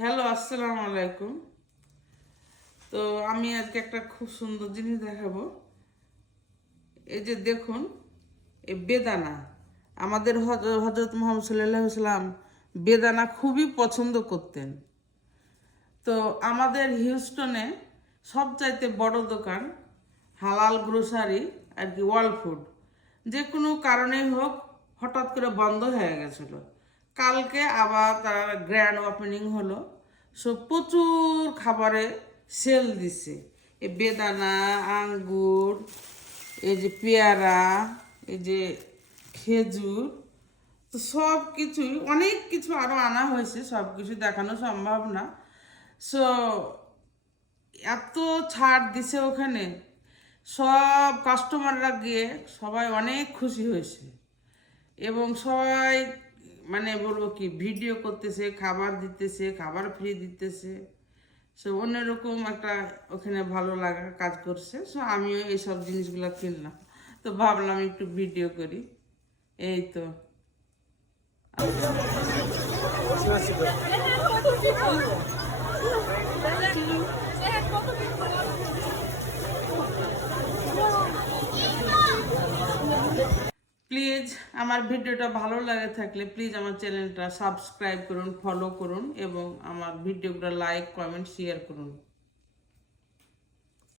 Hello, আসসালামু আলাইকুম। তো আমি আজকে একটা খুব সুন্দর জিনিস দেখাবো। এই যে দেখুন, এই বেদানা আমাদের হযরত মুহাম্মদ সাল্লাল্লাহু আলাইহি সাল্লাম বেদানা খুবই পছন্দ করতেন। তো আমাদের হিউস্টনে সবচাইতে বড় দোকান হালাল গ্রোসারি আর কি ওয়ার্ল্ড ফুড যে কোনো কারণেই হোক হঠাৎ করে বন্ধ হয়ে গেছিল। কালকে আবার তার গ্র্যান্ড ওপেনিং হলো। প্রচুর খাবারে সেল দিছে। এই বেদানা, আঙ্গুর, এই যে পেয়ারা, এই যে খেজুর, তো সব কিছুই অনেক কিছু আরও আনা হয়েছে, সব কিছু দেখানো সম্ভব না। সো এত ছাড় দিছে ওখানে, সব কাস্টমাররা গিয়ে সবাই অনেক খুশি হয়েছে এবং সবাই মানে বলবো কি ভিডিও করতেছে, খাবার দিতেছে, খাবার ফ্রি দিতেছে। সো অন্যরকম একটা ওখানে ভালো লাগা কাজ করছে। সো আমিও এইসব জিনিসগুলো কিনলাম, তো ভাবলাম একটু ভিডিও করি। এই তো প্লিজ আমার ভিডিওটা ভালো লাগে থাকলে প্লিজ আমার চ্যানেলটা সাবস্ক্রাইব করুন, ফলো করুন এবং আমার ভিডিওগুলো লাইক, কমেন্ট, শেয়ার করুন।